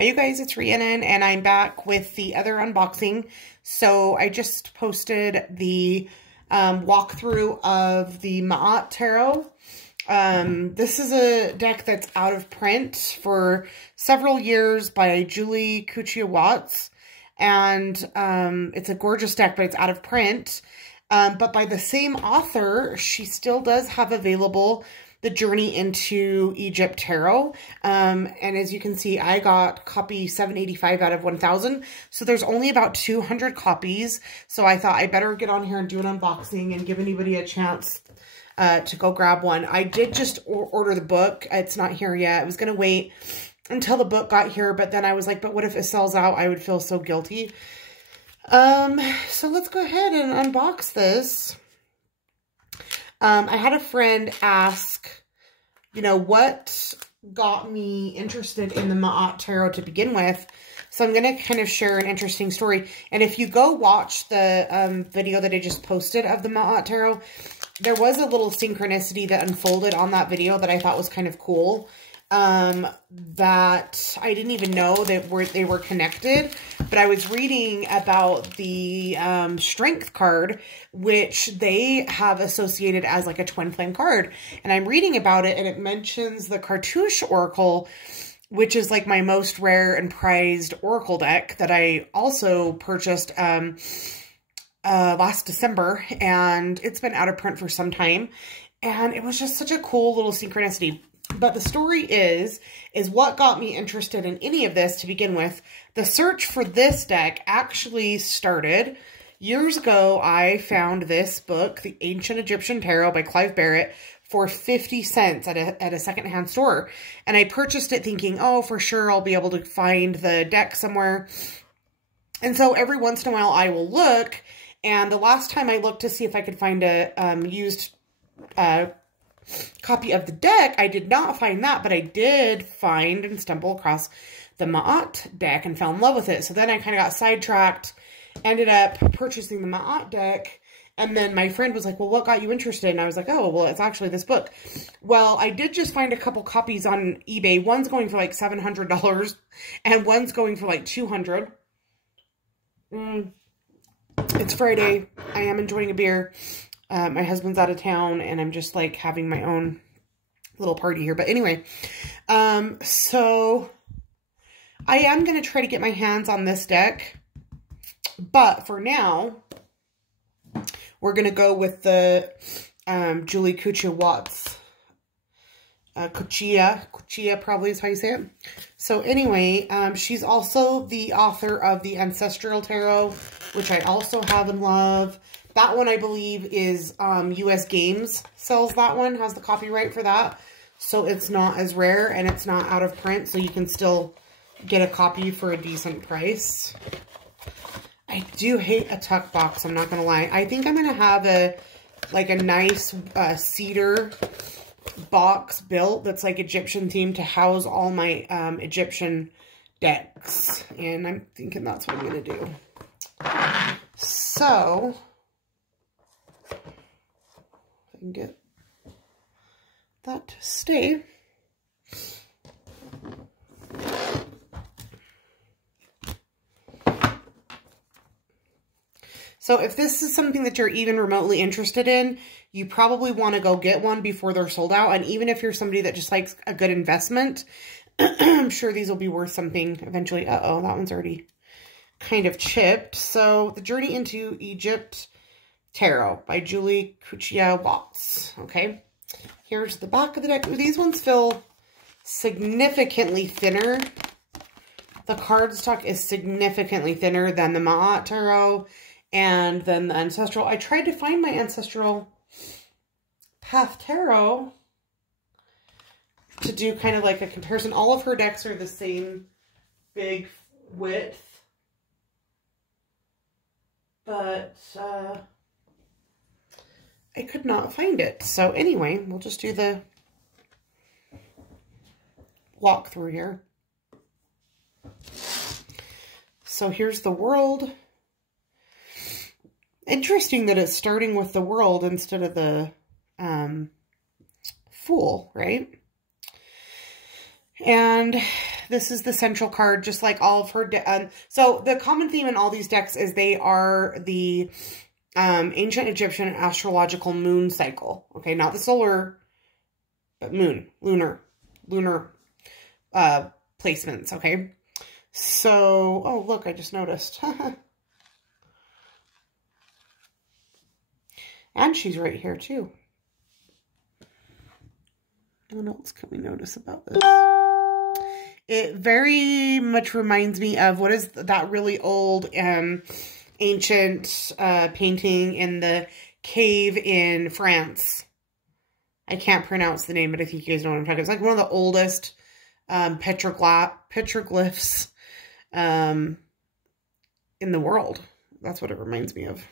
Hi you guys, it's Rhiannon and I'm back with the other unboxing. So I just posted the walkthrough of the Ma'at Tarot. This is a deck that's out of print for several years by Julie Kuchia-Watts. And it's a gorgeous deck, but it's out of print. But by the same author, she still does have available the Journey into Egypt Tarot. And as you can see, I got copy 785 out of 1,000. So there's only about 200 copies. So I thought I better get on here and do an unboxing and give anybody a chance to go grab one. I did just order the book. It's not here yet. I was going to wait until the book got here, but then I was like, but what if it sells out? I would feel so guilty. So let's go ahead and unbox this. I had a friend ask, you know, what got me interested in the Ma'at Tarot to begin with. So I'm going to kind of share an interesting story. And if you go watch the video that I just posted of the Ma'at Tarot, there was a little synchronicity that unfolded on that video that I thought was kind of cool. That I didn't even know that they were connected, but I was reading about the strength card, which they have associated as like a twin flame card, and I'm reading about it, and it mentions the Cartouche Oracle, which is like my most rare and prized Oracle deck that I also purchased last December, and it's been out of print for some time, and it was just such a cool little synchronicity. But the story is what got me interested in any of this to begin with. The search for this deck actually started years ago. I found this book, The Ancient Egyptian Tarot by Clive Barrett, for 50 cents at a secondhand store. And I purchased it thinking, oh, for sure I'll be able to find the deck somewhere. And so every once in a while I will look. And the last time I looked to see if I could find a used copy of the deck, I did not find that, but I did find and stumble across the Ma'at deck and fell in love with it. So then I kind of got sidetracked, ended up purchasing the Ma'at deck, and then my friend was like, well, what got you interested? And I was like, oh, well, it's actually this book. Well, I did just find a couple copies on eBay. One's going for like $700, and one's going for like $200. It's Friday. I am enjoying a beer. My husband's out of town, and I'm just like having my own little party here. But anyway, so I am going to try to get my hands on this deck. But for now, we're going to go with the Julie Kuchia-Watts. Kuchia probably is how you say it. So anyway, she's also the author of the Ancestral Tarot, which I also have and love. That one, I believe, is US Games sells that one, has the copyright for that. So it's not as rare, and it's not out of print, so you can still get a copy for a decent price. I do hate a tuck box, I'm not going to lie. I think I'm going to have a nice cedar box built that's like Egyptian themed to house all my Egyptian decks. And I'm thinking that's what I'm going to do. So I can get that to stay. So if this is something that you're even remotely interested in, you probably want to go get one before they're sold out. And even if you're somebody that just likes a good investment, I'm sure these will be worth something eventually. Uh-oh, that one's already kind of chipped. So The Journey into Egypt Tarot by Julie Kuchia-Watts. Okay, here's the back of the deck. These ones feel significantly thinner. The cardstock is significantly thinner than the Ma'at Tarot and then the Ancestral. I tried to find my Ancestral Path Tarot to do kind of like a comparison. All of her decks are the same big width, but I could not find it. So anyway, we'll just do the walkthrough here. So here's the world. Interesting that it's starting with the world instead of the Fool, right? And This is the central card, just like all of her. So the common theme in all these decks is they are the ancient Egyptian astrological moon cycle. Okay, not the solar, but lunar placements. Okay, so, oh, look, I just noticed. And she's right here too. What else can we notice about this? It very much reminds me of, what is that really old ancient painting in the cave in France? I can't pronounce the name, but I think you guys know what I'm talking about. It's like one of the oldest petroglyphs in the world. That's what it reminds me of.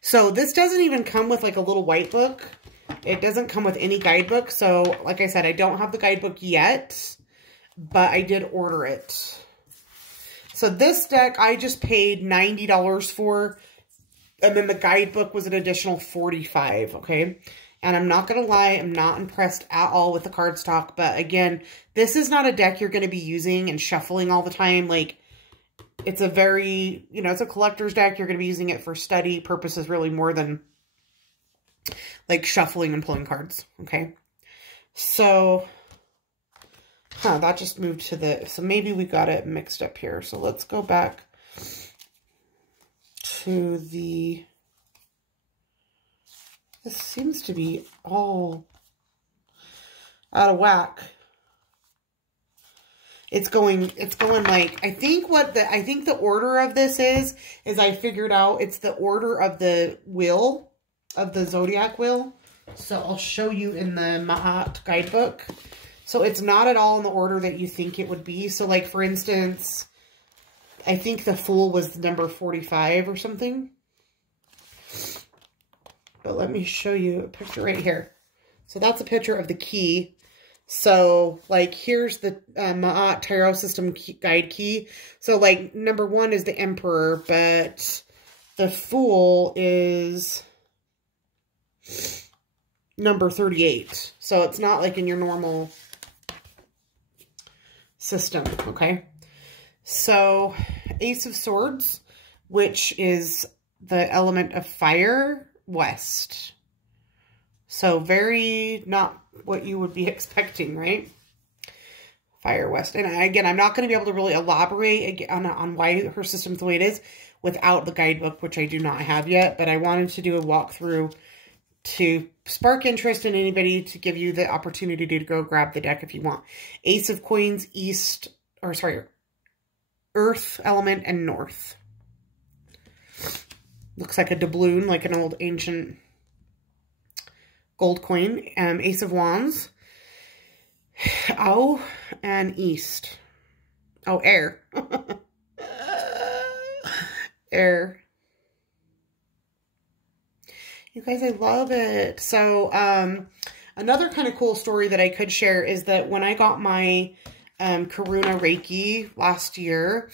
So this doesn't even come with like a little white book. It doesn't come with any guidebook. So like I said, I don't have the guidebook yet, but I did order it. So this deck I just paid $90 for, and then the guidebook was an additional $45, okay? And I'm not going to lie, I'm not impressed at all with the cardstock, but again, this is not a deck you're going to be using and shuffling all the time. Like, it's a very, you know, it's a collector's deck. You're going to be using it for study purposes really more than like shuffling and pulling cards, okay? So, that just moved to the, so maybe we got it mixed up here. So let's go back to the, this seems to be all out of whack. It's going like, I think the order of this is I figured out it's the order of the wheel, of the zodiac wheel. So I'll show you in the Ma'at guidebook. So it's not at all in the order that you think it would be. So like, for instance, I think the Fool was number 45 or something. But let me show you a picture right here. So that's a picture of the key. So, like, here's the Ma'at Tarot System Guide Key. So, like, number 1 is the Emperor, but the Fool is number 38. So, it's not, like, in your normal system, okay? So, Ace of Swords, which is the element of fire, West. So, very not what you would be expecting, right? Fire West. And again, I'm not going to be able to really elaborate on why her system's the way it is without the guidebook, which I do not have yet. But I wanted to do a walkthrough to spark interest in anybody, to give you the opportunity to go grab the deck if you want. Ace of Coins, Earth element and North. Looks like a doubloon, like an old ancient gold coin. Ace of Wands, Au, and East. Oh, Air. Air. You guys, I love it. So, another kind of cool story that I could share is that when I got my Karuna Reiki last year,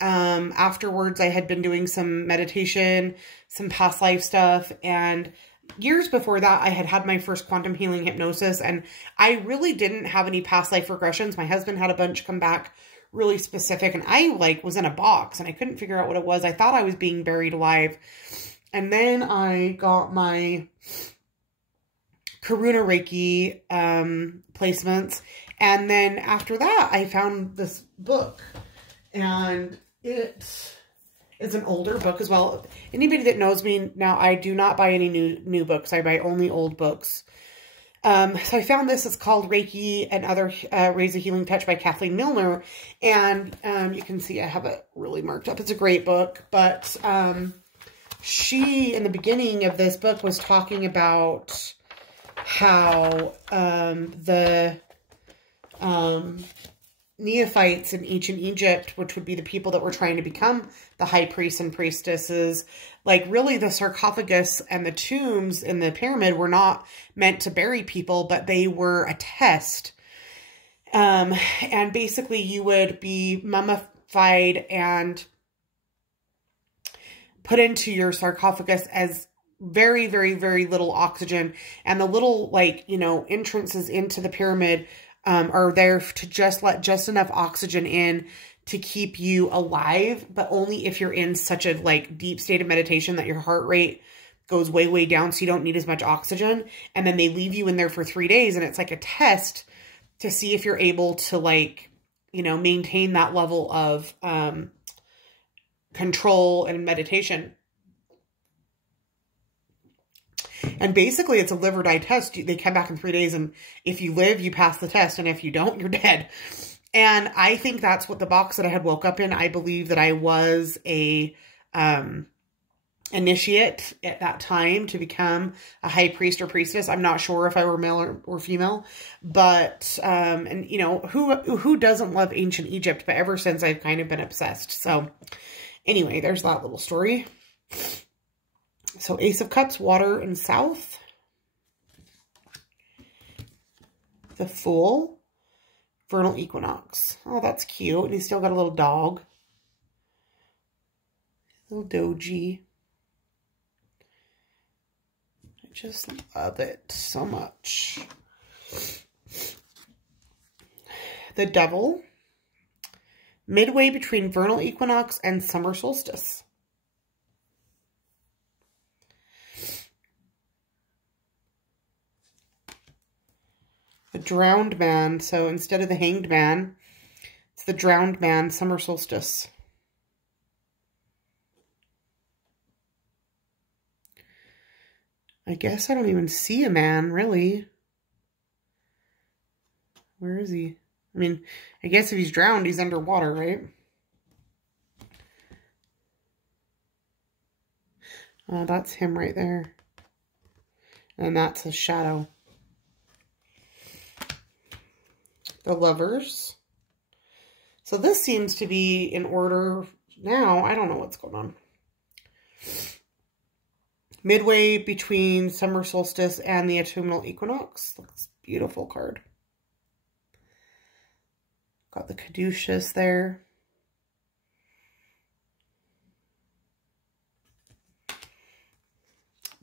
afterwards I had been doing some meditation, some past life stuff, and years before that, I had my first quantum healing hypnosis, and I really didn't have any past life regressions. My husband had a bunch come back really specific, and I, like, was in a box, and I couldn't figure out what it was. I thought I was being buried alive. And then I got my Karuna Reiki placements, and then after that, I found this book, and it is an older book as well. Anybody that knows me now, I do not buy any new books. I buy only old books. So I found this. It's called Reiki and Other Rays of Healing Touch by Kathleen Milner. And you can see I have it really marked up. It's a great book. But she, in the beginning of this book, was talking about how the Neophytes in ancient Egypt, which would be the people that were trying to become the high priests and priestesses, like, really the sarcophagus and the tombs in the pyramid were not meant to bury people, but they were a test. And basically you would be mummified and put into your sarcophagus as very, very, very little oxygen, and the little, like, you know, entrances into the pyramid are there to just let just enough oxygen in to keep you alive, but only if you're in such a like deep state of meditation that your heart rate goes way, way down, so you don't need as much oxygen. And then they leave you in there for 3 days, and it's like a test to see if you're able to, like, you know, maintain that level of control and meditation. And basically it's a live or die test. They come back in 3 days, and if you live, you pass the test, and if you don't, you're dead. And I think that's what the box that I had woke up in. I believe that I was a initiate at that time to become a high priest or priestess. I'm not sure if I were male or female, but, and you know, who doesn't love ancient Egypt? But ever since, I've kind of been obsessed. So anyway, there's that little story. So Ace of Cups, water and south. The Fool, vernal equinox. Oh, that's cute. And he's still got a little dog. Little doji. I just love it so much. The Devil, midway between vernal equinox and summer solstice. The Drowned Man. So instead of the Hanged Man, it's the Drowned Man, summer solstice. I guess I don't even see a man, really. Where is he? I mean, I guess if he's drowned, he's underwater, right? Oh, that's him right there. And that's his shadow. The Lovers. So this seems to be in order now. I don't know what's going on. Midway between summer solstice and the autumnal equinox. Looks beautiful card. Got the caduceus there.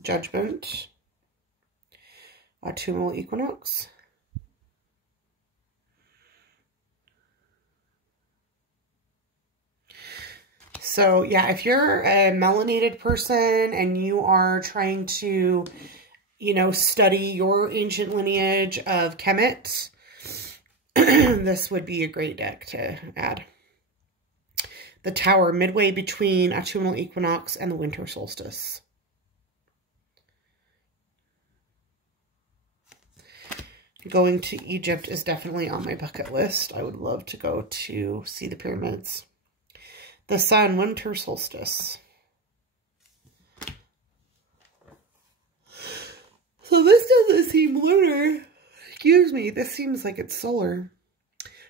Judgment. Autumnal equinox. So yeah, if you're a melanated person and you are trying to, you know, study your ancient lineage of Kemet, this would be a great deck to add. The Tower, midway between autumnal equinox and the winter solstice. Going to Egypt is definitely on my bucket list. I would love to go to see the pyramids. The Sun, winter solstice. So this doesn't seem lunar. Excuse me, this seems like it's solar.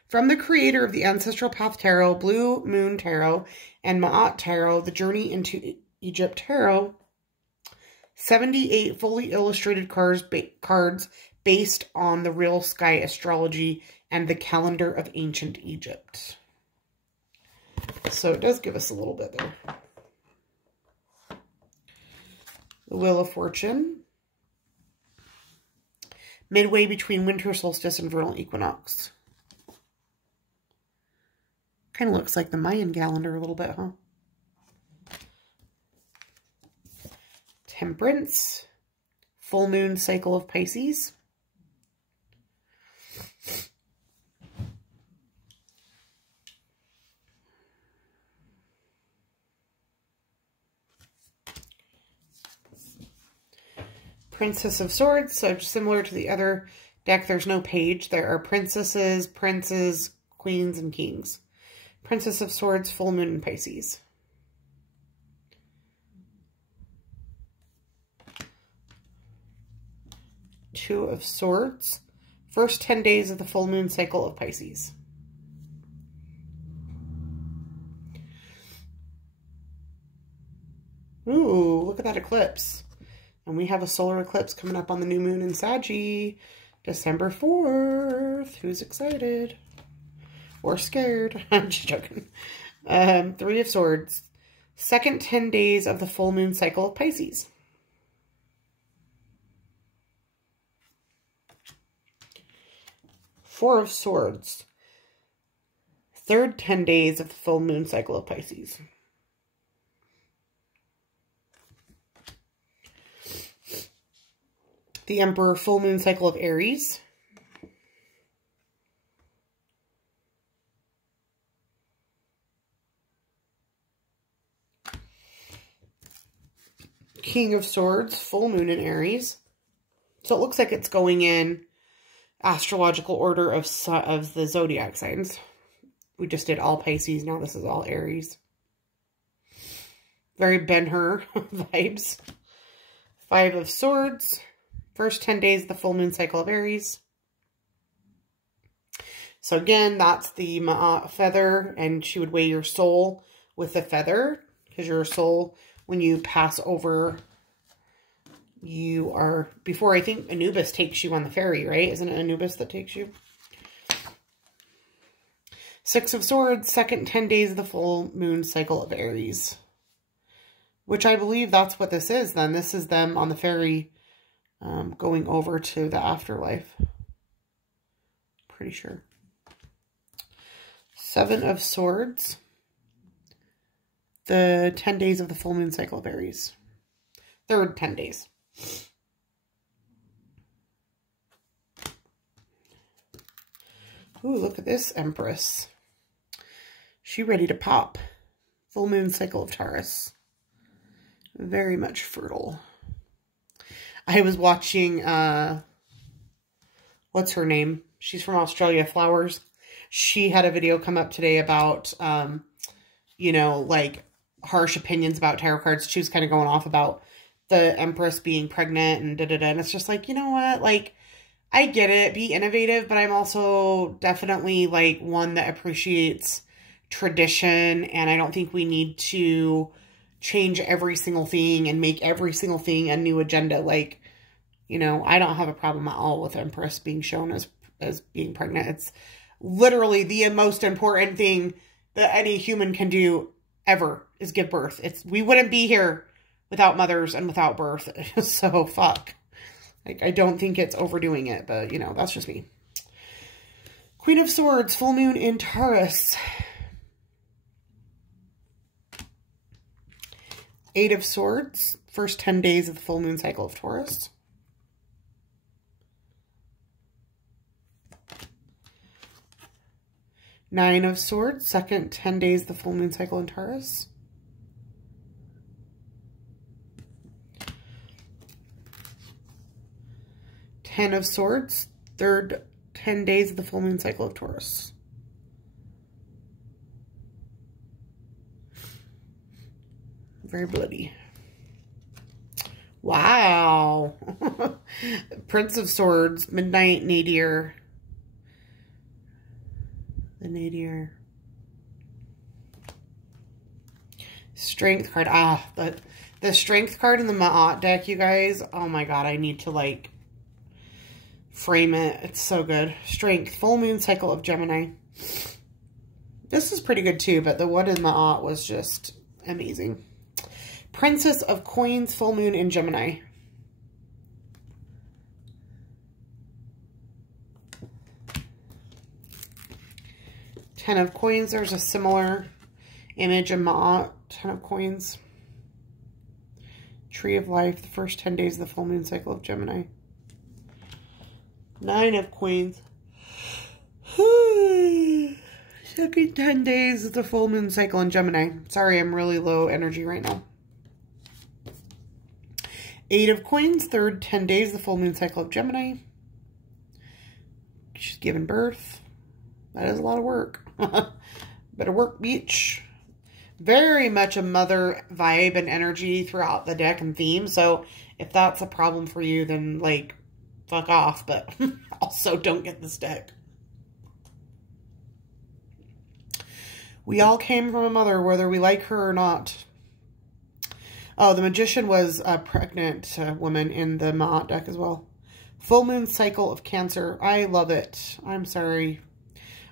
From the creator of the Ancestral Path Tarot, Blue Moon Tarot, and Ma'at Tarot, the Journey into Egypt Tarot, 78 fully illustrated cards based on the real sky astrology and the calendar of ancient Egypt. So it does give us a little bit there. The Wheel of Fortune. Midway between winter solstice and vernal equinox. Kind of looks like the Mayan calendar a little bit, huh? Temperance. Full moon cycle of Pisces. Princess of Swords, so similar to the other deck, there's no page. There are princesses, princes, queens, and kings. Princess of Swords, full moon in Pisces. Two of Swords, first 10 days of the full moon cycle of Pisces. Ooh, look at that eclipse. And we have a solar eclipse coming up on the new moon in Saggy, December 4th. Who's excited? Or scared? I'm just joking. Three of Swords. Second 10 days of the full moon cycle of Pisces. Four of Swords. Third 10 days of the full moon cycle of Pisces. The Emperor, full moon cycle of Aries. King of Swords, full moon in Aries. So it looks like it's going in astrological order of the zodiac signs. We just did all Pisces. Now this is all Aries. Very Ben-Hur vibes. Five of Swords. First 10 days of the full moon cycle of Aries. So again, that's the Ma'at feather, and she would weigh your soul with the feather, because your soul, when you pass over, you are, before I think Anubis takes you on the ferry, right? Isn't it Anubis that takes you? Six of Swords, second 10 days of the full moon cycle of Aries. Which I believe that's what this is then. This is them on the ferry going over to the afterlife. Pretty sure. Seven of Swords. The 10 days of the full moon cycle of Aries. Third 10 days. Ooh, look at this Empress. She ready to pop. Full moon cycle of Taurus. Very much fertile. I was watching, what's her name? She's from Australia, Flowers. She had a video come up today about, you know, like harsh opinions about tarot cards. She was kind of going off about the Empress being pregnant and da-da-da. And it's just like, you know what? Like, I get it. Be innovative, but I'm also definitely like one that appreciates tradition. And I don't think we need to change every single thing and make every single thing a new agenda. Like, you know, I don't have a problem at all with Empress being shown as being pregnant. It's literally the most important thing that any human can do ever is give birth. We wouldn't be here without mothers and without birth. So fuck. Like, I don't think it's overdoing it, but you know, that's just me. Queen of Swords, full moon in Taurus. Eight of Swords, first 10 days of the full moon cycle of Taurus. Nine of Swords, second 10 days of the full moon cycle in Taurus. Ten of Swords, third 10 days of the full moon cycle of Taurus. Very bloody. Wow. Prince of Swords, Midnight Nadir. The Nadir. Strength card. Ah, the Strength card in the Ma'at deck, you guys. Oh my god, I need to like frame it. It's so good. Strength, full moon cycle of Gemini. This is pretty good too, but the one in Ma'at was just amazing. Princess of Coins, full moon in Gemini. Ten of Coins. There's a similar image in Ma'at. Ten of Coins. Tree of Life, the first 10 days of the full moon cycle of Gemini. Nine of Coins. Second 10 days of the full moon cycle in Gemini. Sorry, I'm really low energy right now. Eight of Coins, third 10 days of the full moon cycle of Gemini. She's given birth. That is a lot of work. Better work, beach. Very much a mother vibe and energy throughout the deck and theme. So if that's a problem for you, then like, fuck off. But also don't get this deck. We all came from a mother, whether we like her or not. Oh, the Magician was a pregnant woman in the Ma'at deck as well. Full moon cycle of Cancer. I love it. I'm sorry.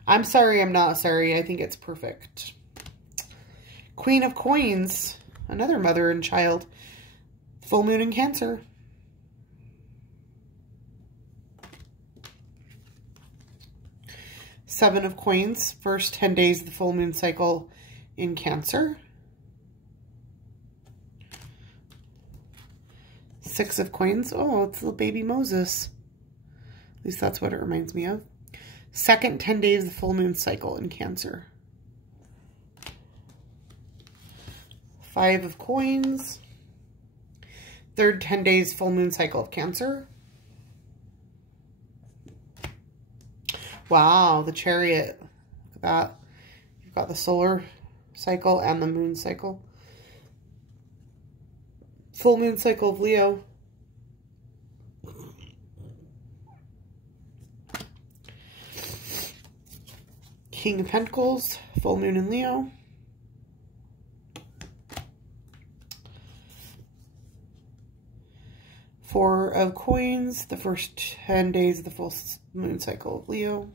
I'm sorry I'm not sorry. I think it's perfect. Queen of Coins. Another mother and child. Full moon in Cancer. 7 of coins, first 10 days of the full moon cycle in Cancer. 6 of coins. Oh, it's little baby Moses. At least that's what it reminds me of. Second 10 days of the full moon cycle in Cancer. 5 of coins. Third 10 days full moon cycle of Cancer. Wow, the Chariot. Look at that. You've got the solar cycle and the moon cycle. Full moon cycle of Leo. King of Pentacles, full moon in Leo. Four of Coins, the first 10 days of the full moon cycle of Leo.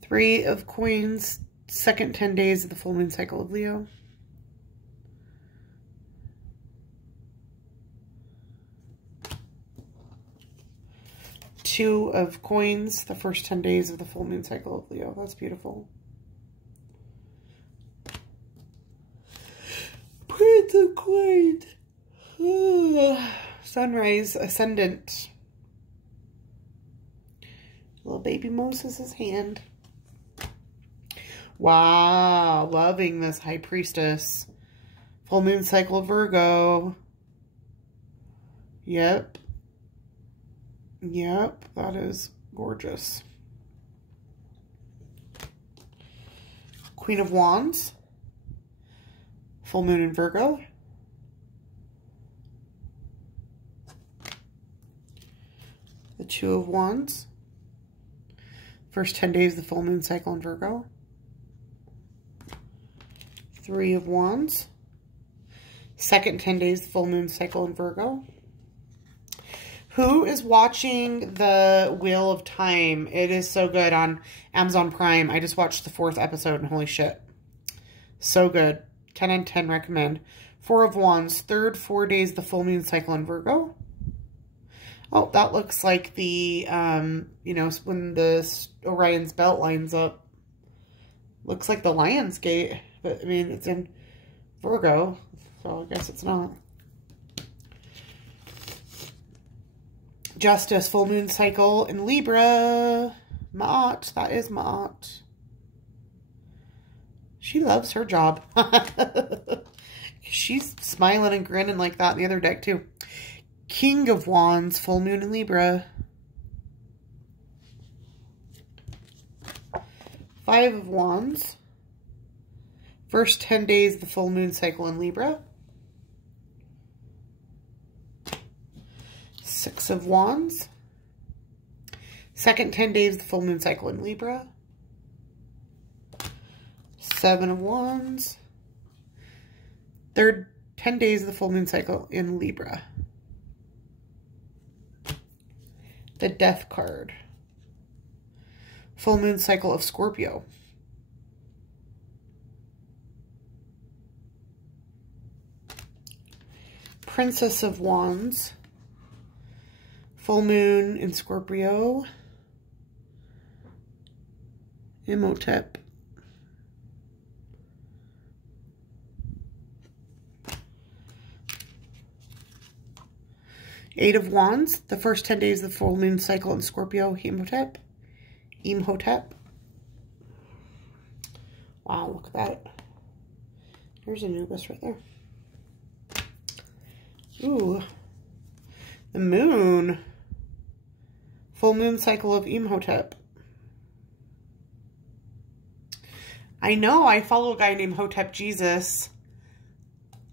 3 of Coins, second 10 days of the full moon cycle of Leo. 2 of Coins, the first 10 days of the full moon cycle of Leo. That's beautiful. Prince of Coins. Sunrise, Ascendant. Little baby Moses' hand. Wow, loving this High Priestess. Full moon cycle of Virgo. Yep. Yep, that is gorgeous. Queen of Wands. Full moon in Virgo. The Two of Wands. First 10 days of the full moon cycle in Virgo. 3 of Wands. Second 10 days of the full moon cycle in Virgo. Who is watching The Wheel of Time? It is so good on Amazon Prime. I just watched the 4th episode and holy shit. So good. 10 on 10 recommend. 4 of Wands. Third 4 days of the full moon cycle in Virgo. Oh, that looks like the, you know, when the Orion's belt lines up. Looks like the Lion's Gate. But, I mean, it's in Virgo. So, I guess it's not. Justice, full moon cycle in Libra. Ma'at, that is Ma'at. She loves her job. She's smiling and grinning like that in the other deck too. King of Wands, full moon in Libra. 5 of Wands. First 10 days of the full moon cycle in Libra. 6 of Wands. Second 10 days of the full moon cycle in Libra. 7 of Wands. Third 10 days of the full moon cycle in Libra. The Death card. Full moon cycle of Scorpio. Princess of Wands. Full moon in Scorpio. Imhotep. Eight of Wands, the first 10 days of the full moon cycle in Scorpio, Imhotep. Imhotep. Wow, look at that. There's Anubis right there. Ooh. The moon. Full moon cycle of Imhotep. I know I follow a guy named Hotep Jesus,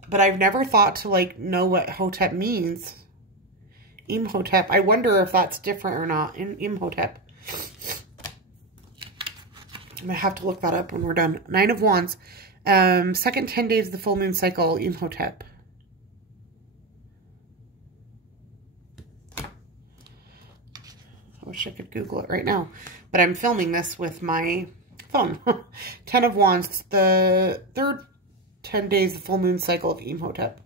but I've never thought to like know what Hotep means. Imhotep. I wonder if that's different or not in Imhotep. I might have to look that up when we're done. 9 of Wands. Second 10 days of the full moon cycle, Imhotep. I wish I could Google it right now. But I'm filming this with my phone. 10 of Wands. The third 10 days of the full moon cycle of Imhotep.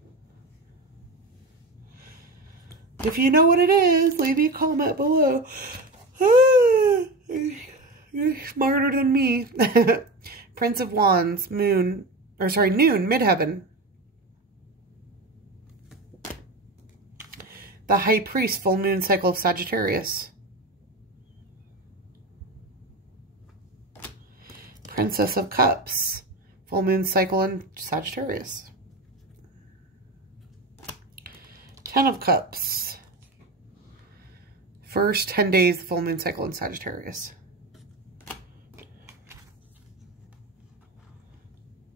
If you know what it is, leave me a comment below. You're smarter than me. Prince of Wands, Noon, Midheaven. The High Priest, full moon cycle of Sagittarius. Princess of Cups, full moon cycle in Sagittarius. Ten of Cups. First 10 days, the full moon cycle in Sagittarius.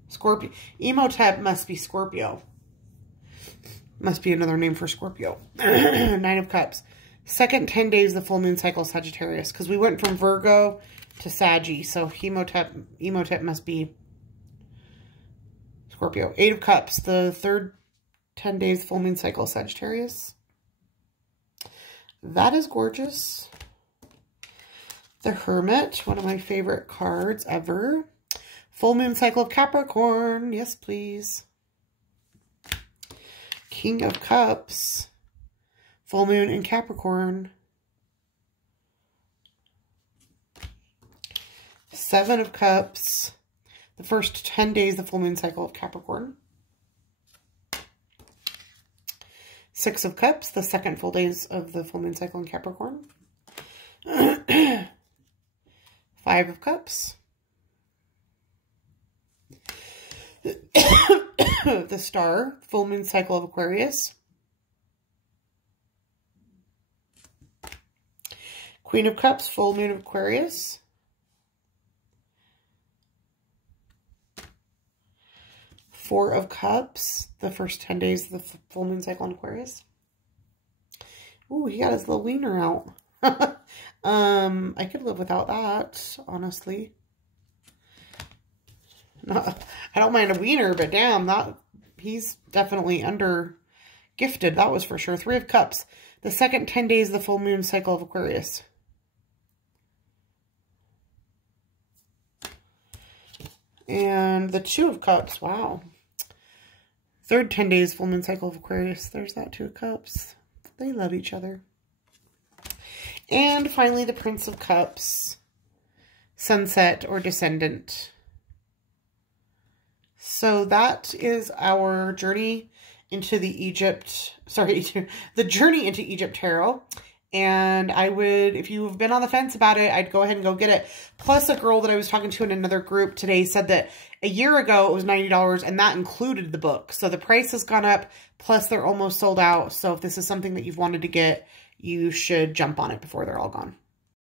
Scorpio. Emotep must be Scorpio. Must be another name for Scorpio. Nine of Cups. Second 10 days, the full moon cycle Sagittarius. Because we went from Virgo to Saggy. So Emotep must be Scorpio. Eight of Cups. The third 10 days, full moon cycle Sagittarius. That is gorgeous. The Hermit. One of my favorite cards ever. Full moon cycle of Capricorn. Yes, please. King of Cups. Full moon in Capricorn. Seven of Cups. The first 10 days, the full moon cycle of Capricorn. Six of Cups. The second full days of the full moon cycle in Capricorn. Five of Cups. The Star, full moon cycle of Aquarius. Queen of Cups, full moon of Aquarius. Four of Cups, the first 10 days of the full moon cycle in Aquarius. Ooh, he got his little wiener out. I could live without that, honestly. No, I don't mind a wiener, but damn, he's definitely under gifted. That was for sure. Three of Cups. The second 10 days of the full moon cycle of Aquarius. And the Two of Cups. Wow. Third 10 days full moon cycle of Aquarius. There's that Two of Cups. They love each other. And finally, the Prince of Cups. Sunset or Descendant. So that is our journey into the the Journey into Egypt Tarot. And I would, if you've been on the fence about it, I'd go ahead and go get it. Plus, a girl that I was talking to in another group today said that a year ago it was $90 and that included the book. So the price has gone up, plus they're almost sold out. So if this is something that you've wanted to get, you should jump on it before they're all gone.